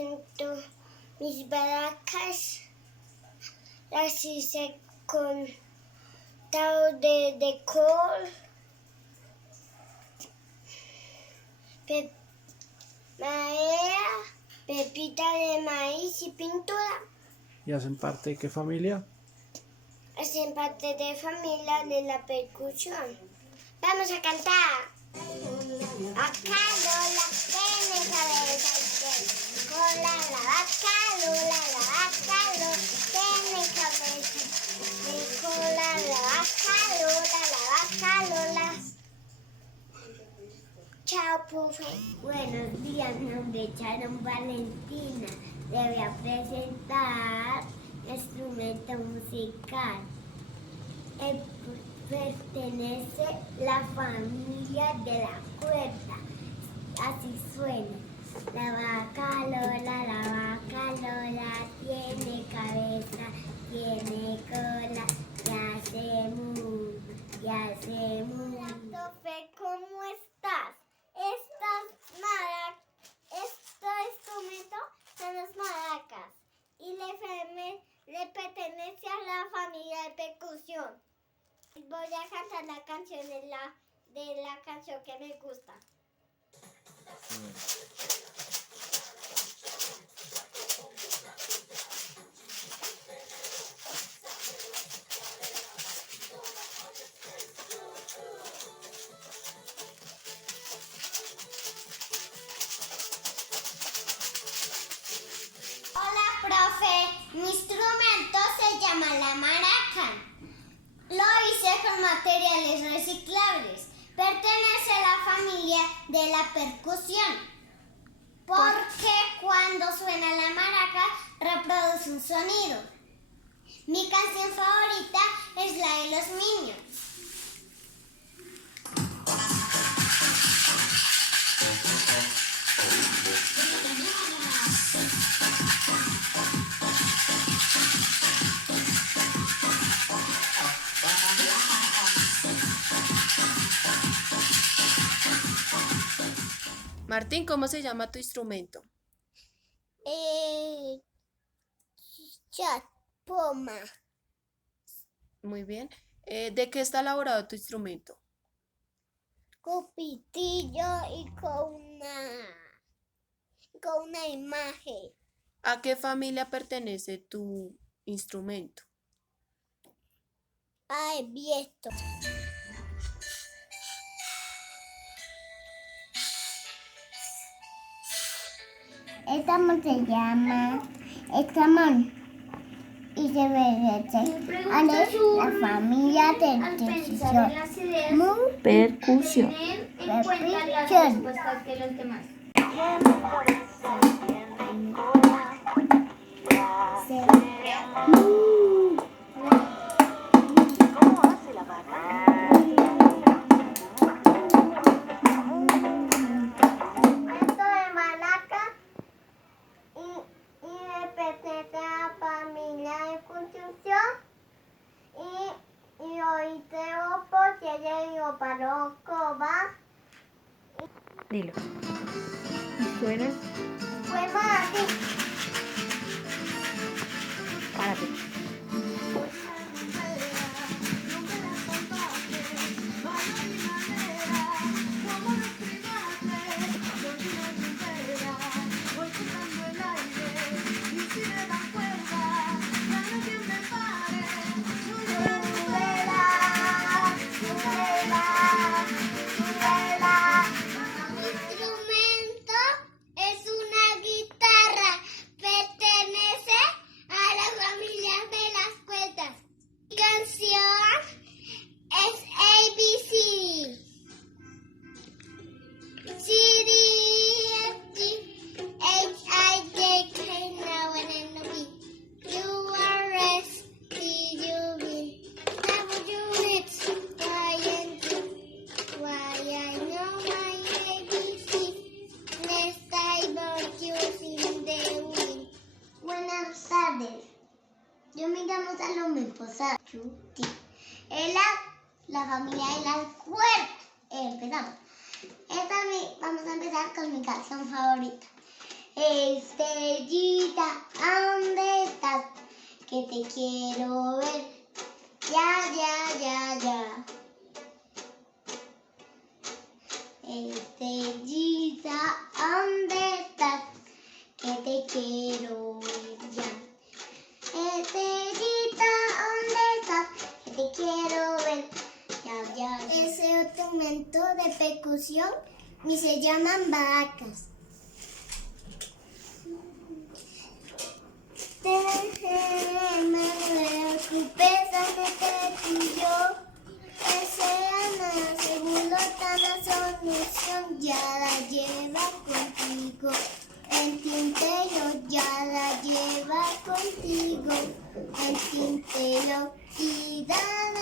presento mis maracas. Las hice con tao de col, madera, pepita de maíz y pintura. ¿Y hacen parte de qué familia? Hacen parte de familia de la percusión. ¡Vamos a cantar! Vaca Lola tiene cabeza y tiene cola. La vaca Lola tiene cabeza y cola. La vaca Lola. Chao, profe. Buenos días, me nombre Sharon Valentina. Le voy a presentar instrumento musical. Pertenece a la familia de la cuerda. Así suena. La vaca Lola tiene cabeza, tiene cola, y hace mu. Profe, ¿cómo estás? Este instrumento son las maracas y le pertenece a la familia de percusión. Voy a cantar la canción de la canción que me gusta. Hola, profe. Mi instrumento se llama la maraca. Lo hice con materiales reciclables. Pertenece a la familia de la percusión. Porque cuando suena la maraca reproduce un sonido. Mi canción favorita es la de los Minions. Martín, ¿cómo se llama tu instrumento? Poma. Muy bien. ¿De qué está elaborado tu instrumento? Con pitillo y con una imagen. ¿A qué familia pertenece tu instrumento? Ay, viejo. Esta se llama Estamón y se merece a la familia de percusión. Percusión. Percusión. ¿Cómo hace la vaca? Esto de Malaca y le pertenece a la familia de construcción y hoy tengo porque yo para coba. Dilo. ¿Y suena? Pues más Párate. Yo me llamo Salomé Posada. La familia de las cuerdas. Empezamos. Vamos a empezar con mi canción favorita. Estrellita, ¿a dónde estás? Que te quiero ver. Ya, ya, ya, ya. Estrellita, ¿a dónde estás? Que te quiero ver ya. Estrellita, ¿dónde estás? Que te quiero ver ya, ya. Ese instrumento de percusión y se llaman baracas. Me preocupes de tú y yo. Ese seguro tan solución ya la lleva contigo. El tintero ya la lleva contigo. El tintero y da